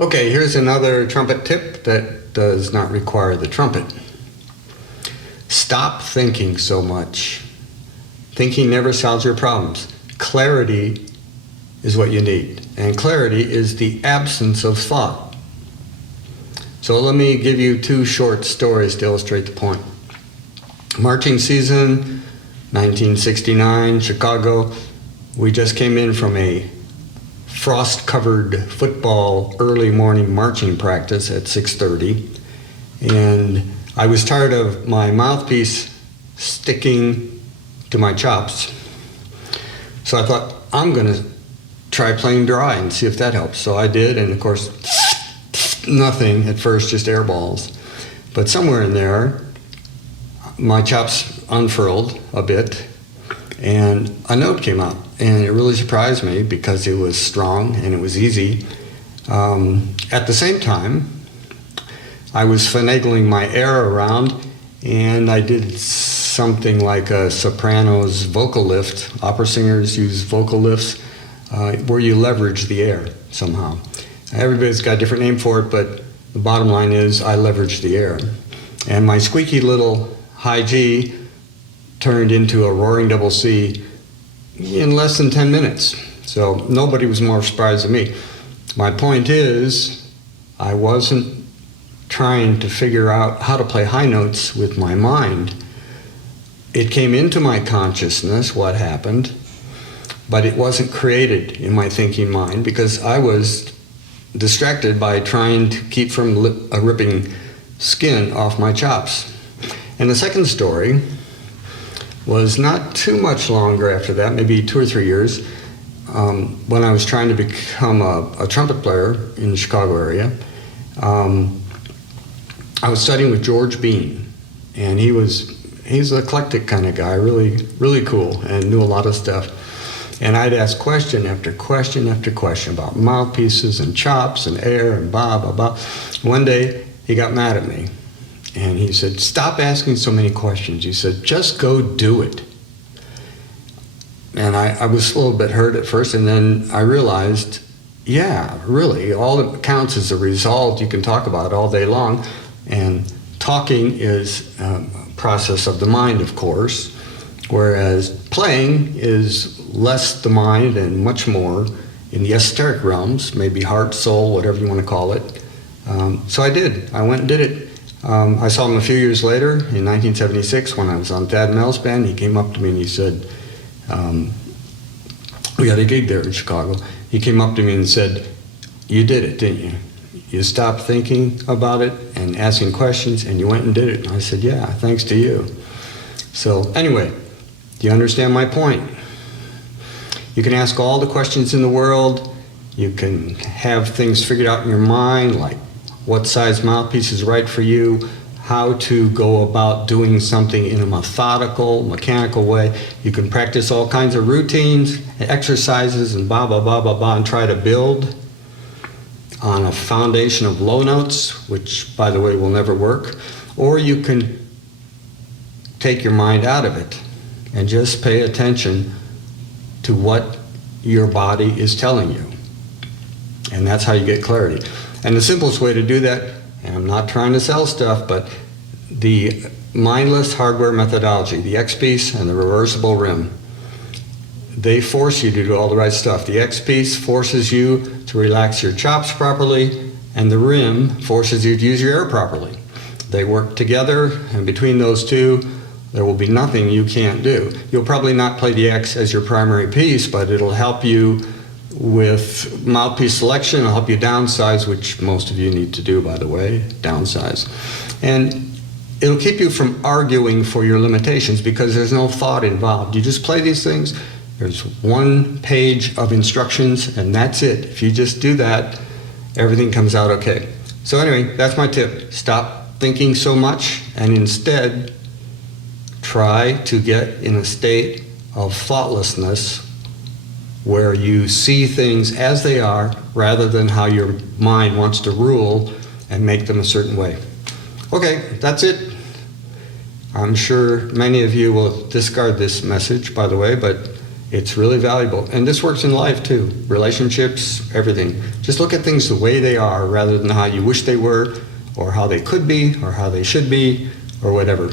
Okay, here's another trumpet tip that does not require the trumpet. Stop thinking so much. Thinking never solves your problems. Clarity is what you need, and clarity is the absence of thought. So let me give you two short stories to illustrate the point. Marching season, 1969, Chicago. We just came in from a frost-covered football early morning marching practice at 6:30, and I was tired of my mouthpiece sticking to my chops. So I thought, I'm going to try playing dry and see if that helps. So I did, and of course, nothing at first, just air balls. But somewhere in there, my chops unfurled a bit, and a note came out. And it really surprised me because it was strong and it was easy. At the same time, I was finagling my air around, and I did something like a soprano's vocal lift. Opera singers use vocal lifts where you leverage the air somehow. Everybody's got a different name for it, but the bottom line is I leveraged the air. And my squeaky little high G turned into a roaring double C in less than 10 minutes. So nobody was more surprised than me. My point is, I wasn't trying to figure out how to play high notes with my mind. It came into my consciousness, what happened, but it wasn't created in my thinking mind because I was distracted by trying to keep from ripping skin off my chops. And the second story was not too much longer after that, maybe 2 or 3 years, when I was trying to become a trumpet player in the Chicago area. I was studying with George Bean, and he's an eclectic kind of guy, really cool, and knew a lot of stuff. And I'd ask question after question after question about mouthpieces and chops and air and blah, blah, blah. One day, he got mad at me. And he said, stop asking so many questions. He said, just go do it. And I was a little bit hurt at first, and then I realized, yeah, really, all that counts is the result. You can talk about it all day long. And talking is a process of the mind, of course, whereas playing is less the mind and much more in the esoteric realms, maybe heart, soul, whatever you want to call it. So I did. I went and did it. I saw him a few years later, in 1976, when I was on Thad Mel's band. He came up to me and he said, we had a gig there in Chicago. He came up to me and said, you did it, didn't you? You stopped thinking about it and asking questions, and you went and did it. And I said, yeah, thanks to you. So anyway, do you understand my point? You can ask all the questions in the world. You can have things figured out in your mind, like what size mouthpiece is right for you, how to go about doing something in a methodical, mechanical way. You can practice all kinds of routines, exercises, and blah, blah, blah, blah, blah, and try to build on a foundation of low notes, which, by the way, will never work. Or you can take your mind out of it and just pay attention to what your body is telling you. And that's how you get clarity. And the simplest way to do that, and I'm not trying to sell stuff, but the mindless hardware methodology, the X-piece and the reversible rim, they force you to do all the right stuff. The X-piece forces you to relax your chops properly, and the rim forces you to use your air properly. They work together, and between those two, there will be nothing you can't do. You'll probably not play the X as your primary piece, but it'll help you with mouthpiece selection. It'll help you downsize, which most of you need to do, by the way, downsize. And it'll keep you from arguing for your limitations because there's no thought involved. You just play these things. There's one page of instructions, and that's it. If you just do that, everything comes out okay. So anyway, that's my tip. Stop thinking so much, and instead try to get in a state of thoughtlessness where you see things as they are rather than how your mind wants to rule and make them a certain way. Okay, that's it. I'm sure many of you will discard this message, by the way, but It's really valuable. And this works in life too. Relationships, everything. Just look at things the way they are rather than how you wish they were, or how they could be, or how they should be, or whatever.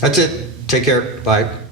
That's it. Take care. Bye.